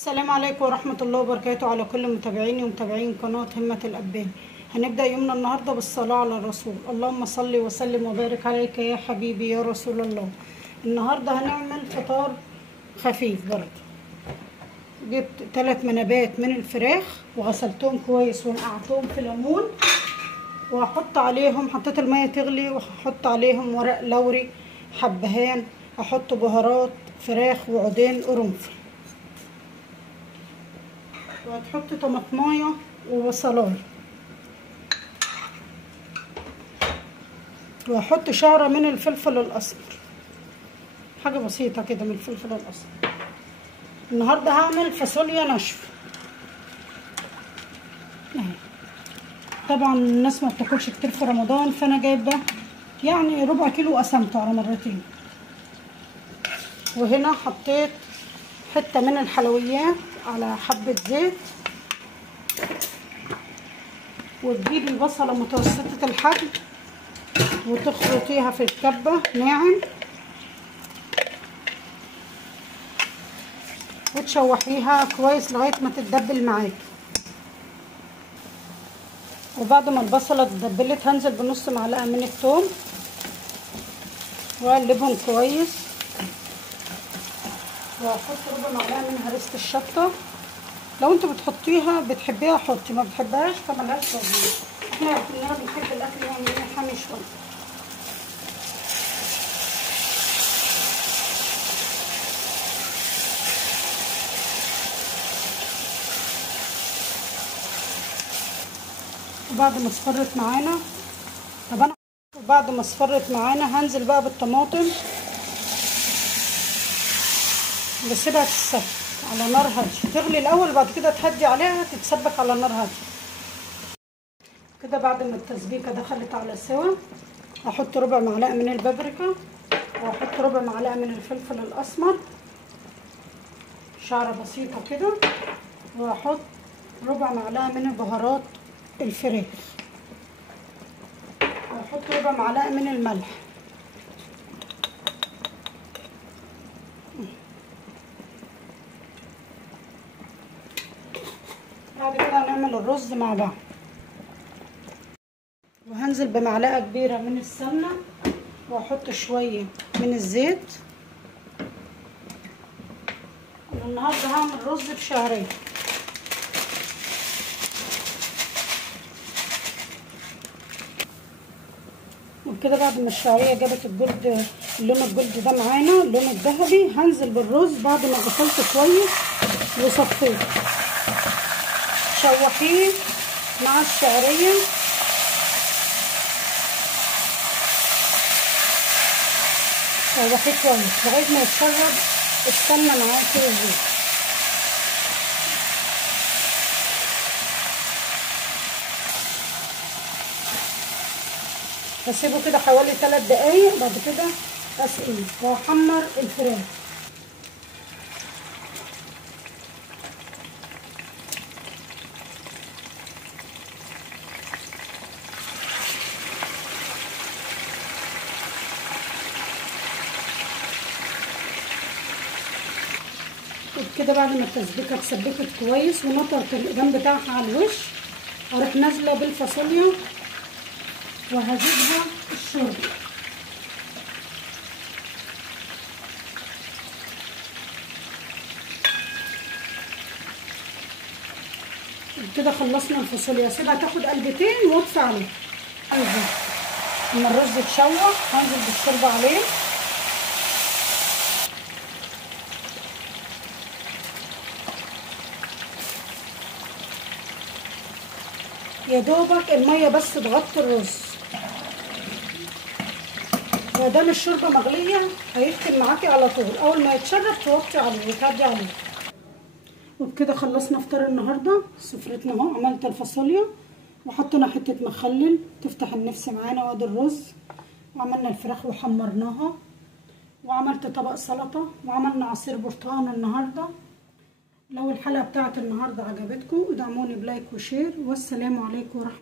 السلام عليكم ورحمة الله وبركاته على كل متابعيني ومتابعين قناة همة الأبان. هنبدأ يومنا النهاردة بالصلاة على الرسول. اللهم صل وسلم وبارك عليك يا حبيبي يا رسول الله. النهاردة هنعمل فطار خفيف برضه. جبت 3 منابات من الفراخ وغسلتهم كويس ونقعتهم في ليمون، وهحط عليهم، حطيت المية تغلي وهحط عليهم ورق لوري، حبهان، هحط بهارات فراخ وعودين قرنفل، وهتحط طماطمايه وبصلايه، وهحط شعره من الفلفل الاسمر، حاجه بسيطه كده من الفلفل الاسمر. النهارده هعمل فاصوليا ناشفه. طبعا الناس ما بتاكلش كتير في رمضان، فانا جايبه يعني ربع كيلو وقسمته على مرتين. وهنا حطيت حته من الحلويات على حبه زيت، وتجيبي البصله متوسطه الحجم وتخلطيها في الكبه ناعم، وتشوحيها كويس لغايه ما تتدبل معاكي. وبعد ما البصله اتدبلت هنزل بنص معلقه من الثوم واقلبهم كويس، وهحط ربع معلقه من هريسه الشطه. لو انتوا بتحطيها بتحبيها حطي، ما بتحبهاش فملهاش لازمه. احنا كلنا بنحب الاكل يعني حامي شويه. وبعد ما اصفرت معانا وبعد ما اصفرت معانا هنزل بقى بالطماطم، بسيبها تتسبك على نار هاديه، تغلي الاول بعد كده تهدي عليها تتسبك على نار هاديه كده. بعد ما التسبيكه دخلت على سوا هحط ربع معلقه من البابريكا، وهحط ربع معلقه من الفلفل الاسمر، شعره بسيطه كده، وهحط ربع معلقه من بهارات الفراخ، وهحط ربع معلقه من الملح. بعد كده هنعمل الرز مع بعض، وهنزل بمعلقه كبيره من السمنه، واحط شويه من الزيت. النهارده هعمل رز بشعريه. وكده بعد ما الشعريه جابت الجلد، اللون الجلد ده معانا، اللون الذهبي، هنزل بالرز بعد ما غسلته كويس وصفيته. شوحيه مع الشعريه شوحيه كويس لغايه ما يتشرب السمنه معاكي والزيت. هسيبه كده حوالي 3 دقايق، بعد كده اسقيه وهحمر الفراخ. كده بعد ما التسبيكه اتسبكت كويس ونطرت القدام بتاعها على الوش، هروح نازله بالفاصوليا وهزيدها الشوربه. كده خلصنا الفاصوليا، اسيبها تاخد قلبتين واطفي عليها. لما الرز يتشوح هنزل بالشوربه عليه، يا دوبك الميه بس تغطي الرز. ما دام الشوربه مغليه هيختم معاكي على طول، اول ما يتشرب توطي عليه وتهدي عليه. وبكده خلصنا فطار النهارده. سفرتنا اهو، عملت الفاصوليا وحطينا حته مخلل تفتح النفس معانا، وادي الرز، وعملنا الفراخ وحمرناها، وعملت طبق سلطه، وعملنا عصير برتقال النهارده. لو الحلقه بتاعت النهارده عجبتكم ادعموني بلايك وشير، والسلام عليكم ورحمه الله.